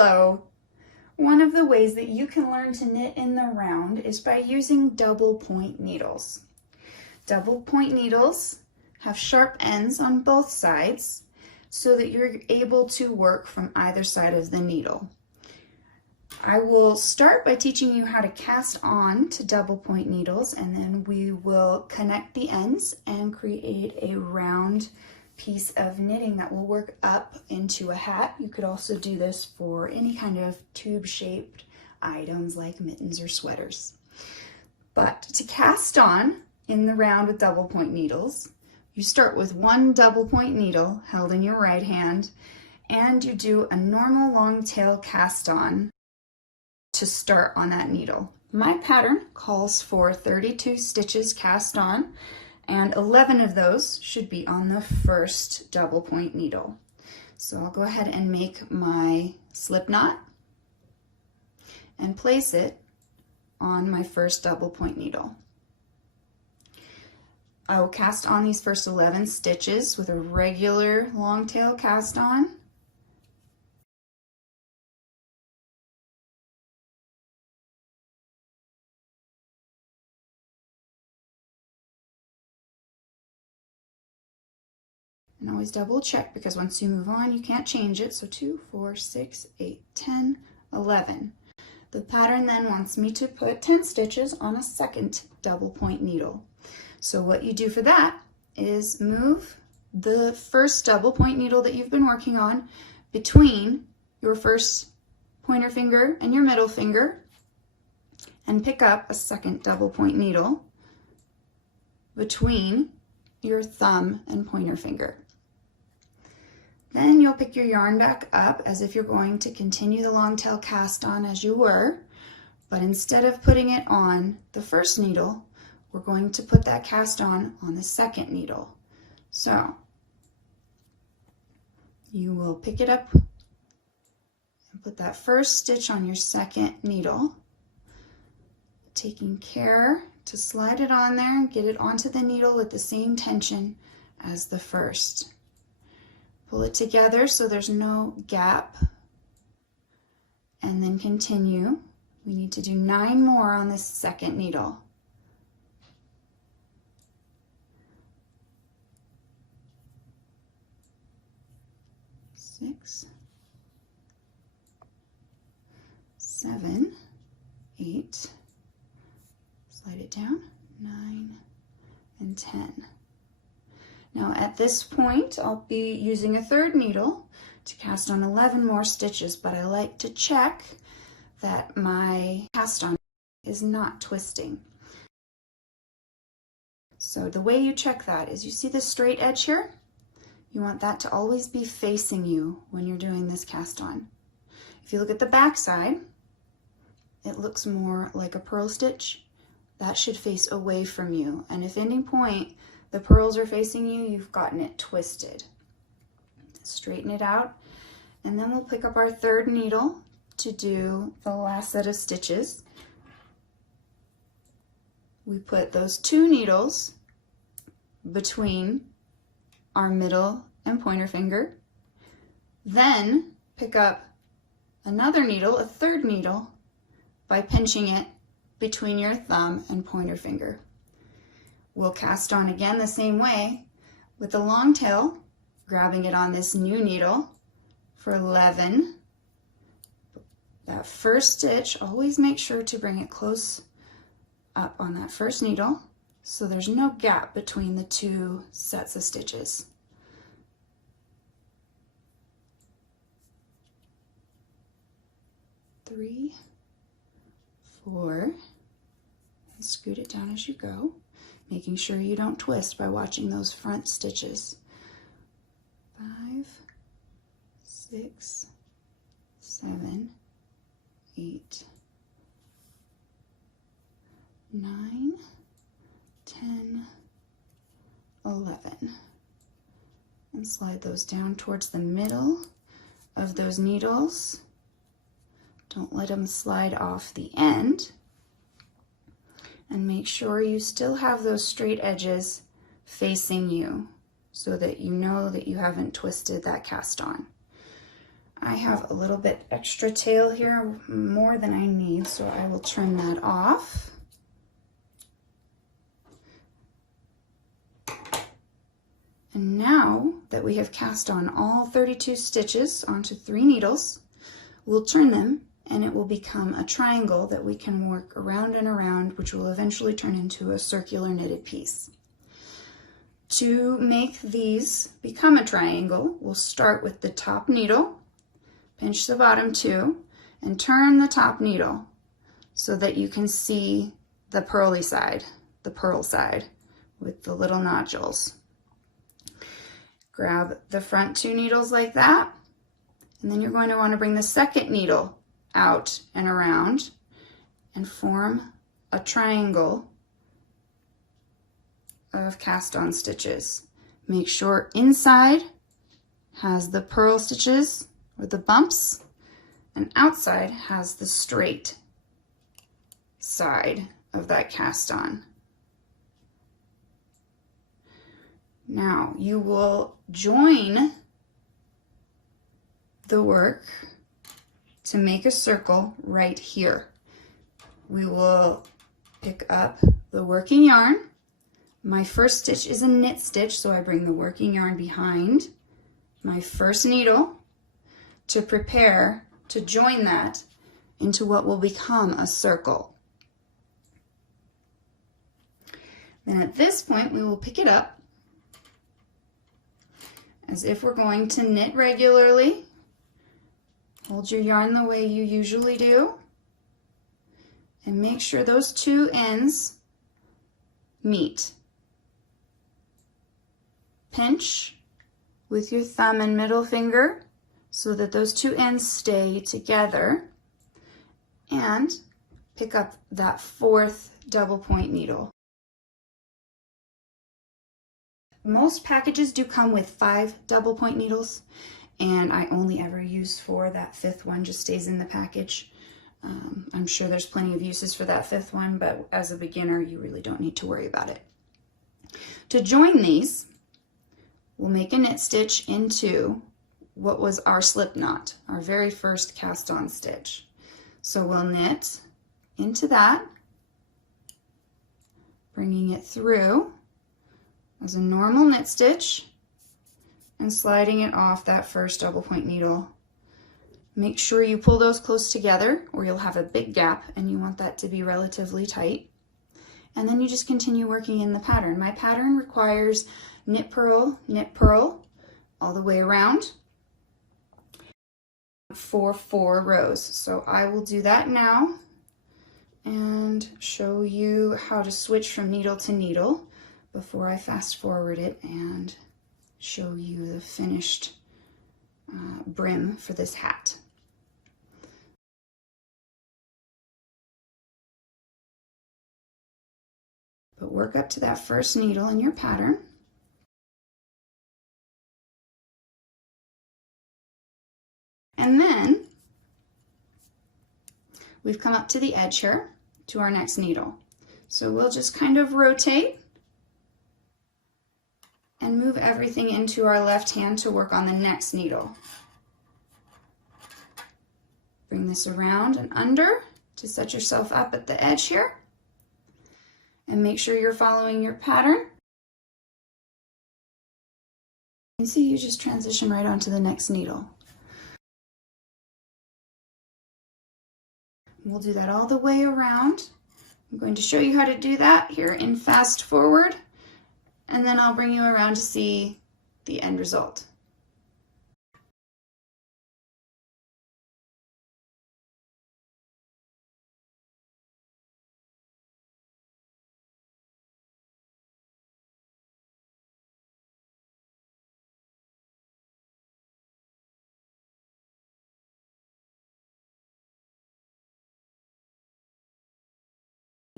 Hello! One of the ways that you can learn to knit in the round is by using double point needles. Double point needles have sharp ends on both sides so that you're able to work from either side of the needle. I will start by teaching you how to cast on to double point needles, and then we will connect the ends and create a round piece of knitting that will work up into a hat. You could also do this for any kind of tube-shaped items like mittens or sweaters. But to cast on in the round with double point needles, you start with one double point needle held in your right hand, and you do a normal long tail cast on to start on that needle. My pattern calls for 32 stitches cast on, and 11 of those should be on the first double point needle. So I'll go ahead and make my slip knot and place it on my first double point needle. I will cast on these first 11 stitches with a regular long tail cast on. And always double check, because once you move on, you can't change it. So 2, 4, 6, 8, 10, 11. The pattern then wants me to put 10 stitches on a second double point needle. So what you do for that is move the first double point needle that you've been working on between your first pointer finger and your middle finger, and pick up a second double point needle between your thumb and pointer finger. Then you'll pick your yarn back up as if you're going to continue the long tail cast on as you were, but instead of putting it on the first needle, we're going to put that cast on the second needle. So you will pick it up and put that first stitch on your second needle, taking care to slide it on there and get it onto the needle with the same tension as the first. Pull it together so there's no gap, and then continue. We need to do 9 more on this second needle. Six, 7, 8, slide it down, 9, and 10. Now at this point, I'll be using a third needle to cast on 11 more stitches, but I like to check that my cast on is not twisting. So the way you check that is, you see the straight edge here? You want that to always be facing you when you're doing this cast on. If you look at the back side, it looks more like a purl stitch. That should face away from you, and if at any point the purls are facing you, you've gotten it twisted. Straighten it out, and then we'll pick up our third needle to do the last set of stitches. We put those 2 needles between our middle and pointer finger, then pick up another needle, a third needle, by pinching it between your thumb and pointer finger. We'll cast on again the same way with the long tail, grabbing it on this new needle for 11. That first stitch, always make sure to bring it close up on that first needle so there's no gap between the 2 sets of stitches. Three, 4, and scoot it down as you go, making sure you don't twist by watching those front stitches. 5, 6, 7, 8, 9, 10, 11. And slide those down towards the middle of those needles. Don't let them slide off the end. And make sure you still have those straight edges facing you so that you know that you haven't twisted that cast on. I have a little bit extra tail here, more than I need, so I will trim that off. And now that we have cast on all 32 stitches onto 3 needles, we'll turn them and it will become a triangle that we can work around and around, which will eventually turn into a circular knitted piece. To make these become a triangle, we'll start with the top needle, pinch the bottom 2, and turn the top needle so that you can see the pearly side, the pearl side with the little nodules. Grab the front 2 needles like that, and then you're going to want to bring the second needle out and around and form a triangle of cast on stitches. Make sure inside has the purl stitches or the bumps, and outside has the straight side of that cast on. Now you will join the work to make a circle right here. We will pick up the working yarn. My first stitch is a knit stitch, so I bring the working yarn behind my first needle to prepare to join that into what will become a circle. Then at this point, we will pick it up as if we're going to knit regularly. Hold your yarn the way you usually do, and make sure those 2 ends meet. Pinch with your thumb and middle finger so that those 2 ends stay together, and pick up that 4th double point needle. Most packages do come with 5 double point needles, and I only ever use 4. That 5th one just stays in the package. I'm sure there's plenty of uses for that 5th one, but as a beginner, you really don't need to worry about it. To join these, we'll make a knit stitch into what was our slip knot, our very first cast on stitch. So we'll knit into that, bringing it through as a normal knit stitch and sliding it off that first double point needle. Make sure you pull those close together or you'll have a big gap, and you want that to be relatively tight. And then you just continue working in the pattern. My pattern requires knit purl all the way around for 4 rows. So I will do that now and show you how to switch from needle to needle before I fast forward it and show you the finished brim for this hat. But work up to that first needle in your pattern. And then we've come up to the edge here to our next needle. So we'll just kind of rotate and move everything into our left hand to work on the next needle. Bring this around and under to set yourself up at the edge here. And make sure you're following your pattern. You see, you just transition right onto the next needle. We'll do that all the way around. I'm going to show you how to do that here in fast forward, and then I'll bring you around to see the end result.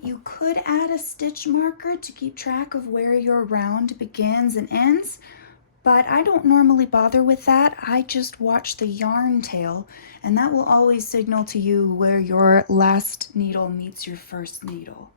You could add a stitch marker to keep track of where your round begins and ends, but I don't normally bother with that. I just watch the yarn tail, and that will always signal to you where your last needle meets your first needle.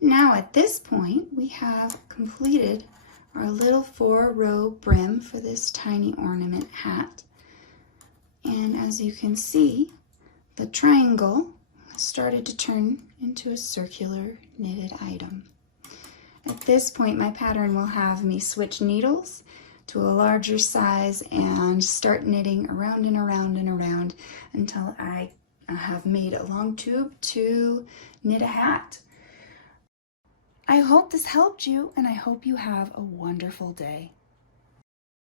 Now at this point, we have completed our little 4-row brim for this tiny ornament hat. And as you can see, the triangle started to turn into a circular knitted item. At this point, my pattern will have me switch needles to a larger size and start knitting around and around and around until I have made a long tube to knit a hat. I hope this helped you, and I hope you have a wonderful day.